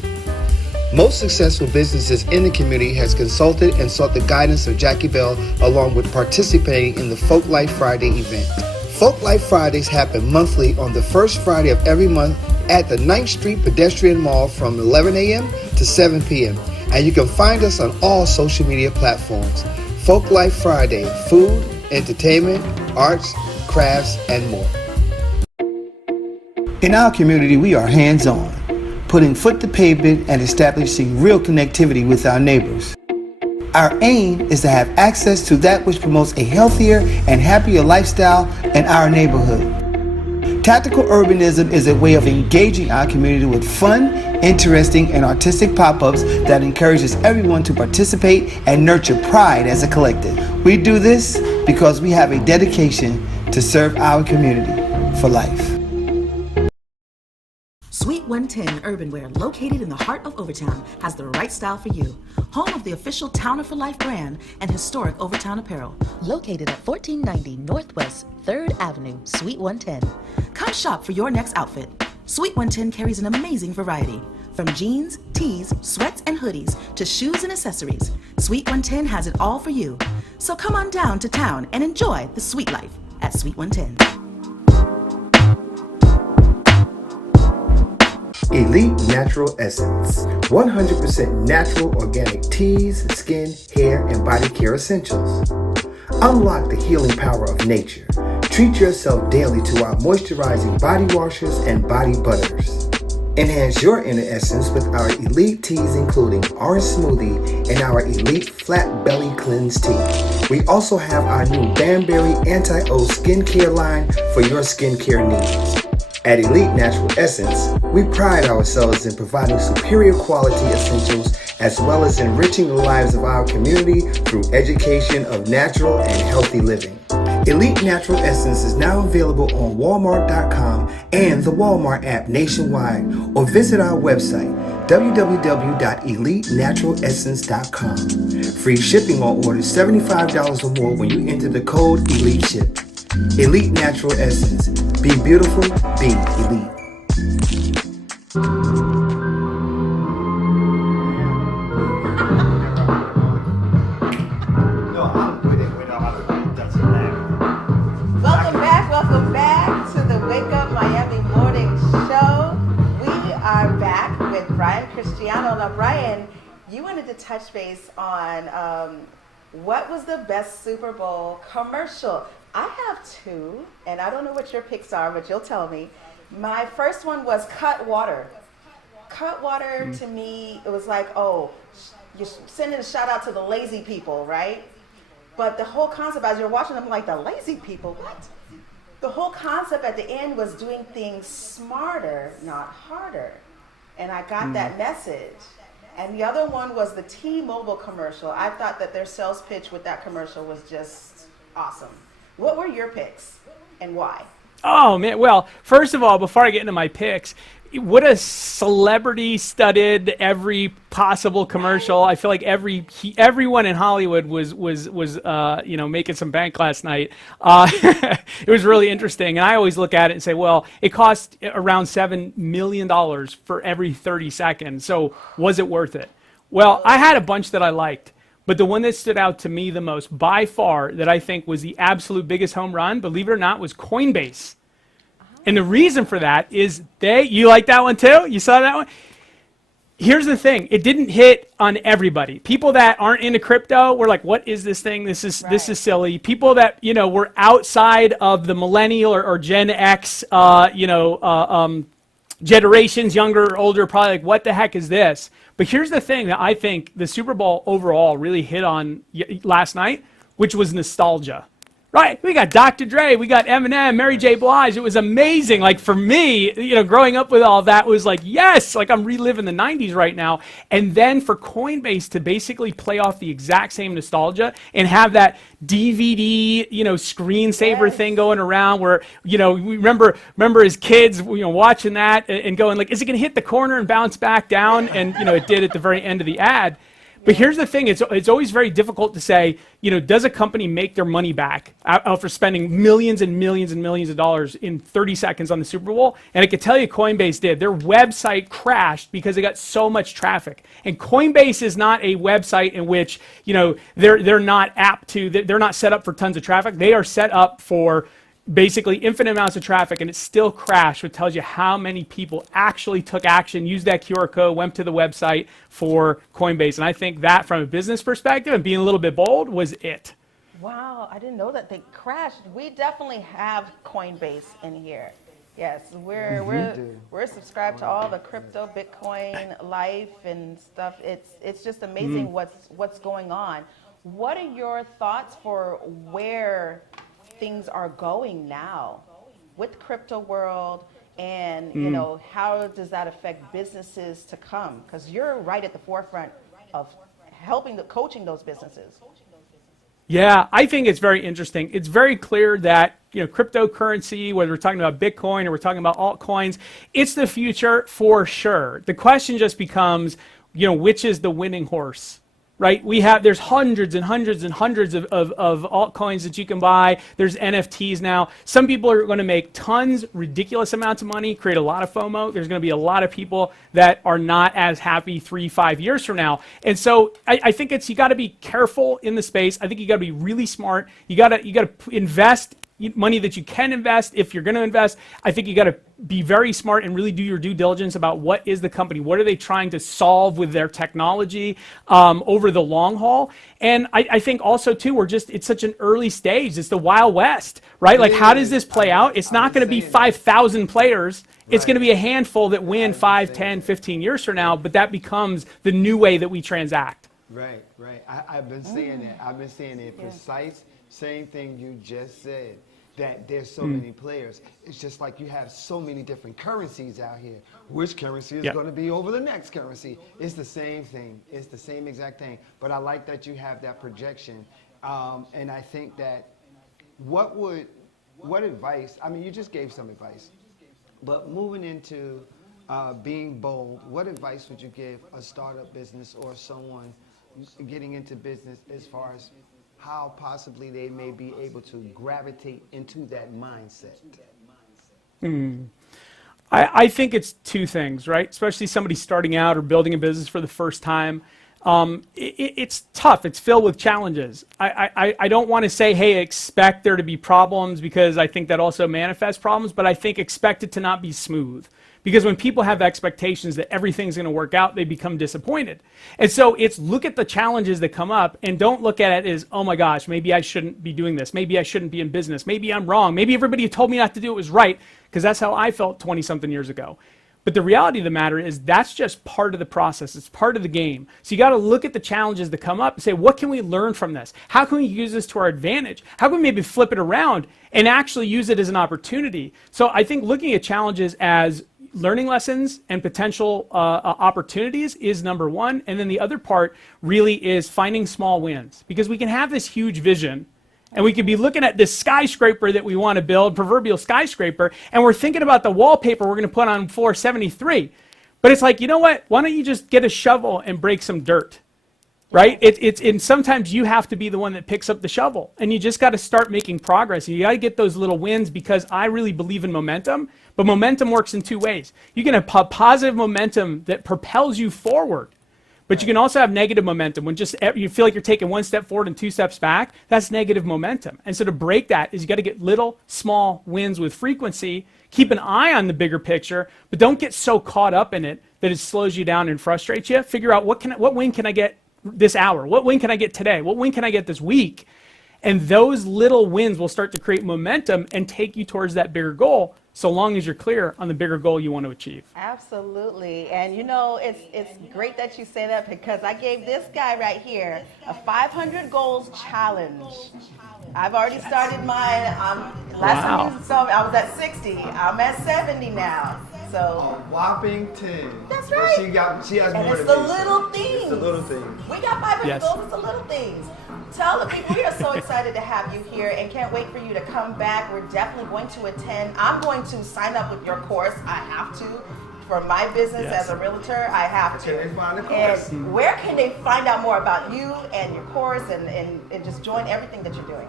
Most successful businesses in the community has consulted and sought the guidance of Jackie Bell along with participating in the Folk Life Friday event. Folk Life Fridays happen monthly on the first Friday of every month at the 9th Street Pedestrian Mall from 11 a.m. to 7 p.m. And you can find us on all social media platforms. Folk Life Friday, food, entertainment, arts, crafts, and more. In our community, we are hands-on, putting foot to pavement and establishing real connectivity with our neighbors. Our aim is to have access to that which promotes a healthier and happier lifestyle in our neighborhood. Tactical urbanism is a way of engaging our community with fun, interesting, and artistic pop-ups that encourages everyone to participate and nurture pride as a collective. We do this because we have a dedication to serve our community for life. Suite 110 Urban Wear, located in the heart of Overtown, has the right style for you. Home of the official Towner for Life brand and historic Overtown apparel. Located at 1490 Northwest 3rd Avenue, Suite 110. Come shop for your next outfit. Suite 110 carries an amazing variety. From jeans, tees, sweats, and hoodies to shoes and accessories, Suite 110 has it all for you. So come on down to town and enjoy the sweet life at Suite 110. Elite Natural Essence. 100% natural organic teas, skin, hair, and body care essentials. Unlock the healing power of nature. Treat yourself daily to our moisturizing body washers and body butters. Enhance your inner essence with our elite teas including Orange Smoothie and our elite Flat Belly Cleanse Tea. We also have our new Banberry Anti-O skincare line for your skincare needs. At Elite Natural Essence, we pride ourselves in providing superior quality essentials as well as enriching the lives of our community through education of natural and healthy living. Elite Natural Essence is now available on Walmart.com and the Walmart app nationwide, or visit our website www.elitenaturalessence.com. Free shipping on orders $75 or more when you enter the code ELITESHIP. Elite Natural Essence. Be beautiful, be elite. Welcome back to the Wake Up Miami Morning Show. We are back with Brian Cristiano. Now, Brian, you wanted to touch base on what was the best Super Bowl commercial? I have two, and I don't know what your picks are, but you'll tell me. My first one was Cut Water. Cut Water, to me, it was like, oh, you're sending a shout out to the lazy people, right? But the whole concept, as you're watching them, like, the lazy people, what? The whole concept at the end was doing things smarter, not harder. And I got that message. And the other one was the T-Mobile commercial. I thought that their sales pitch with that commercial was just awesome. What were your picks and why? Oh, man. Well, first of all, before I get into my picks, what a celebrity-studded every possible commercial. I feel like everyone in Hollywood was making some bank last night. It was really interesting. And I always look at it and say, well, it cost around $7 million for every 30 seconds. So was it worth it? Well, I had a bunch that I liked. But the one that stood out to me the most, by far, that I think was the absolute biggest home run, believe it or not, was Coinbase. And the reason for that is you like that one too? You saw that one? Here's the thing. It didn't hit on everybody. People that aren't into crypto were like, what is this thing? This is silly. People that, were outside of the millennial or Gen X, generations, younger or older, probably like, what the heck is this? But here's the thing that I think the Super Bowl overall really hit on last night, which was nostalgia. Right, we got Dr. Dre, we got Eminem, Mary J. Blige. It was amazing. Like for me, growing up with all that was like, yes, like I'm reliving the 90s right now. And then for Coinbase to basically play off the exact same nostalgia and have that DVD, screensaver thing going around where, we remember as kids, watching that and going like, is it going to hit the corner and bounce back down? And, it did at the very end of the ad. But here's the thing, it's always very difficult to say, does a company make their money back after spending millions and millions and millions of dollars in 30 seconds on the Super Bowl? And I can tell you Coinbase did. Their website crashed because they got so much traffic. And Coinbase is not a website in which, they're not apt to, they're not set up for tons of traffic. They are set up for basically infinite amounts of traffic, and it still crashed, which tells you how many people actually took action, used that QR code, went to the website for Coinbase. And I think that from a business perspective and being a little bit bold was it. Wow, I didn't know that they crashed. We definitely have Coinbase in here. Yes, we're subscribed to all the crypto, Bitcoin, life and stuff. It's just amazing what's going on. What are your thoughts for where things are going now with crypto world, and how does that affect businesses to come? Because you're right at the forefront of coaching those businesses. Yeah, I think it's very interesting. It's very clear that cryptocurrency, whether we're talking about Bitcoin or we're talking about altcoins, it's the future for sure. The question just becomes, which is the winning horse? Right? There's hundreds and hundreds and hundreds of altcoins that you can buy. There's NFTs now. Some people are going to make tons, ridiculous amounts of money, create a lot of FOMO. There's going to be a lot of people that are not as happy 3-5 years from now. And so I think you got to be careful in the space. I think you got to be really smart. You got to invest money that you can invest. If you're going to invest, I think you got to be very smart and really do your due diligence about what is the company, what are they trying to solve with their technology over the long haul. And I think also too, it's such an early stage. It's the Wild West, right? Like how does this play out? It's not going to be 5,000 players. It's going to be a handful that win 5, 10, 15 years from now, but that becomes the new way that we transact. Right. I've been saying that. I've been saying it precise, same thing you just said. That there's so many players. It's just like you have so many different currencies out here. Which currency is going to be over the next currency? It's the same thing. It's the same exact thing. But I like that you have that projection. And I think that what advice, you just gave some advice. But moving into being bold, what advice would you give a startup business or someone getting into business as far as how possibly they may be able to gravitate into that mindset? I think it's two things, right? Especially somebody starting out or building a business for the first time. It's tough. It's filled with challenges. I don't want to say, hey, expect there to be problems, because I think that also manifests problems, but I think expect it to not be smooth. Because when people have expectations that everything's going to work out, they become disappointed. And so it's look at the challenges that come up and don't look at it as, oh my gosh, maybe I shouldn't be doing this. Maybe I shouldn't be in business. Maybe I'm wrong. Maybe everybody who told me not to do it was right, because that's how I felt 20-something years ago. But the reality of the matter is that's just part of the process. It's part of the game. So you got to look at the challenges that come up and say, what can we learn from this? How can we use this to our advantage? How can we maybe flip it around and actually use it as an opportunity? So I think looking at challenges as learning lessons and potential opportunities is number one. And then the other part really is finding small wins, because we can have this huge vision and we could be looking at this skyscraper that we want to build, proverbial skyscraper, and we're thinking about the wallpaper we're going to put on floor 73. But it's like, you know what? Why don't you just get a shovel and break some dirt? Right? And sometimes you have to be the one that picks up the shovel, and you just got to start making progress. You got to get those little wins, because I really believe in momentum, but momentum works in two ways. You can have positive momentum that propels you forward, but you can also have negative momentum when just you feel like you're taking one step forward and 2 steps back. That's negative momentum. And so to break that is you got to get little small wins with frequency. Keep an eye on the bigger picture, but don't get so caught up in it that it slows you down and frustrates you. Figure out what win can I get this hour? What win can I get today? What win can I get this week? And those little wins will start to create momentum and take you towards that bigger goal. so long as you're clear on the bigger goal you want to achieve. Absolutely. And you know, it's great that you say that, because I gave this guy right here a 500 goals challenge. I've already started mine. Last time you saw me, I was at 60. I'm at 70 now. So a whopping 10. That's right. But she has and more it's to the me, little so things. It's the little things. We got 500 Yes. goals. It's the little things. Tell the people we are so excited to have you here and can't wait for you to come back. We're definitely going to attend. I'm going to sign up with your course. I have to. For my business as a realtor, I have to. Can they find the course? And where can they find out more about you and your course and just join everything that you're doing?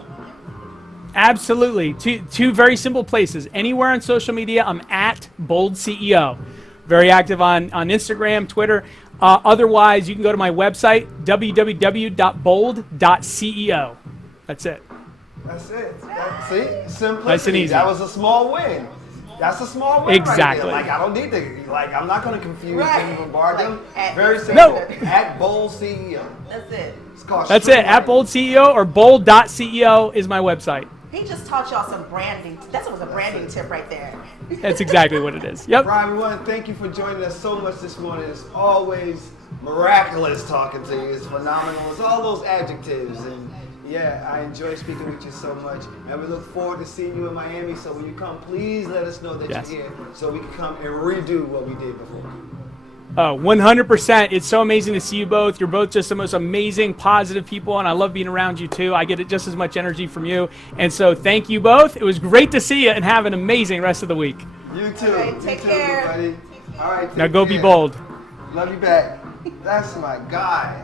Absolutely. Two very simple places. Anywhere on social media, I'm at Bold CEO. Very active on Instagram, Twitter. Otherwise, you can go to my website, www.bold.ceo. That's it. That's it. See? Simplicity. Nice and easy. That was a small win. That's a small win Exactly. right there. Like, I don't need to, like, I'm not going to confuse and bombard them. At Very simple. No. At Bold CEO. That's it. It's called That's it. At Bold CEO or bold.ceo is my website. He just taught y'all some branding. That was a branding tip right there. That's exactly what it is. Yep. Brian, we want to thank you for joining us so much this morning. It's always miraculous talking to you. It's phenomenal. It's all those adjectives. And yeah, I enjoy speaking with you so much. And we look forward to seeing you in Miami. So when you come, please let us know that you're here so we can come and redo what we did before. 100%. It's so amazing to see you both. You're both just the most amazing, positive people, and I love being around you too. I get just as much energy from you. And so thank you both. It was great to see you, and have an amazing rest of the week. You too. Right, take care. Buddy. All right. Now go be bold. Love you back. That's my guy.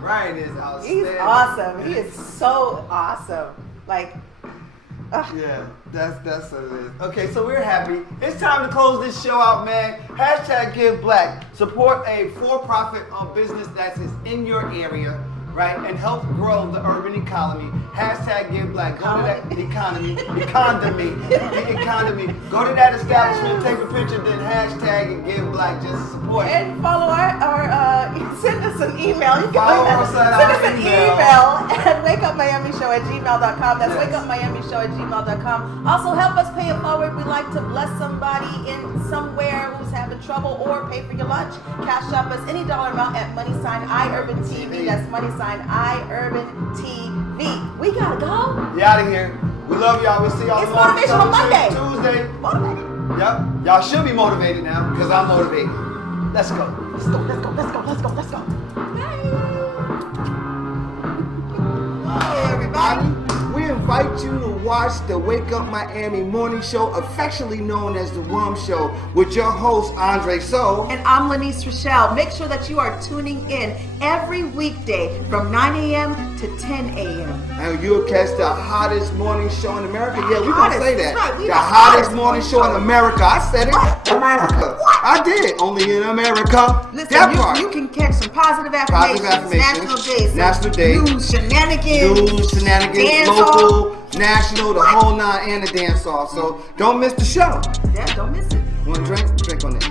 Ryan is outstanding. He's awesome. He is so awesome. Like, yeah, that's what it is. Okay, so we're happy. It's time to close this show out, man. Hashtag Give Black. Support a for-profit business that is in your area, right? And help grow the urban economy. Hashtag Give Black. Go to that economy. Go to that establishment, take a picture, then hashtag and Give Black just to support. And follow send us an email. You can Follow us send us an email at wakeupmiamishow@gmail.com. That's wakeupmiamishow@gmail.com. Also, help us pay it forward. We like to bless somebody in somewhere who's having trouble, or pay for your lunch. Cash up us any dollar amount at $IURBANTV. That's $IURBANTV. We gotta go. We out of here. We love y'all. We'll see y'all It's tomorrow. Motivational Monday. Tuesday. Motivated. Yep. Y'all should be motivated now, because I'm motivated. Let's go. Let's go. Let's go. Let's go. Let's go. Let's go. Hey, everybody. We invite you to watch the Wake Up Miami morning show, affectionately known as the Rum Show, with your host, Andre So. And I'm Lanice Rochelle. Make sure that you are tuning in every weekday from 9 a.m. to 10 a.m. And you'll catch the hottest morning show in America. Yeah, we're going to say that. Right, the hottest morning show in America. I said it. America. I did. Only in America. Listen, you can catch some positive affirmations. National days. News, shenanigans. Local, national, the whole nine, and the dance off. So don't miss the show. Yeah, don't miss it. Want to drink? Drink on that.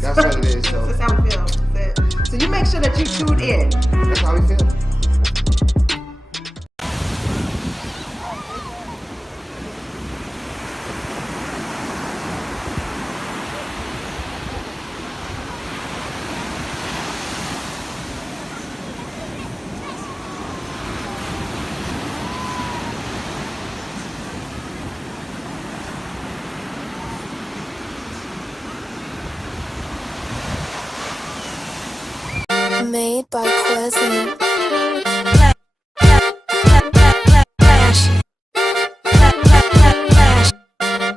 That's what it is, so. That's how we feel. So you make sure that you tune in. That's how we feel. Made by Quezzy.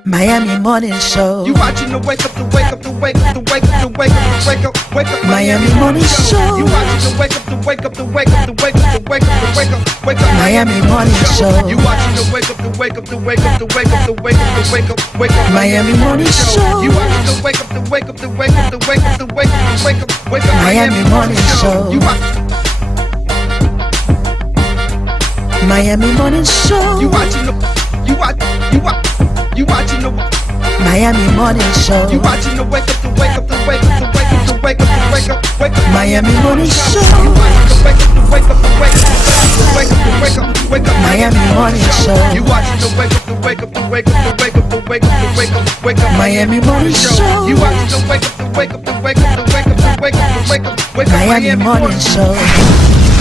Miami Morning Show. You watching the wake up, the wake up, the wake up, the wake up, the wake up, the wake up, wake up. Miami Morning Show. You watching the wake up, the wake up, the wake up, the wake up, the wake up, the wake up, wake up. Miami Morning Show. You watching the wake up, the wake up, the wake up, the wake up, the wake up, the wake up, wake up. Miami Morning Show. You watching the wake up, the wake up, the wake up, the wake up, the wake up, the wake up, wake up. Miami Morning Show. You Miami Morning Show. watching the you watching the Miami Morning Show. You watching the wake up, the wake up, the wake up, the wake up, the wake up, the wake up, wake up. Miami Morning Show. You watching the wake up, the wake up, the wake up, the wake up, the wake up, the wake up. Miami Morning Show. You watching the wake up, the wake up, the wake up, the wake up, the wake up, the wake up, wake up. Miami Morning Show. You watching the wake up, the wake up, the wake up, the wake up, the wake up, the wake up, wake up. Miami Morning Show.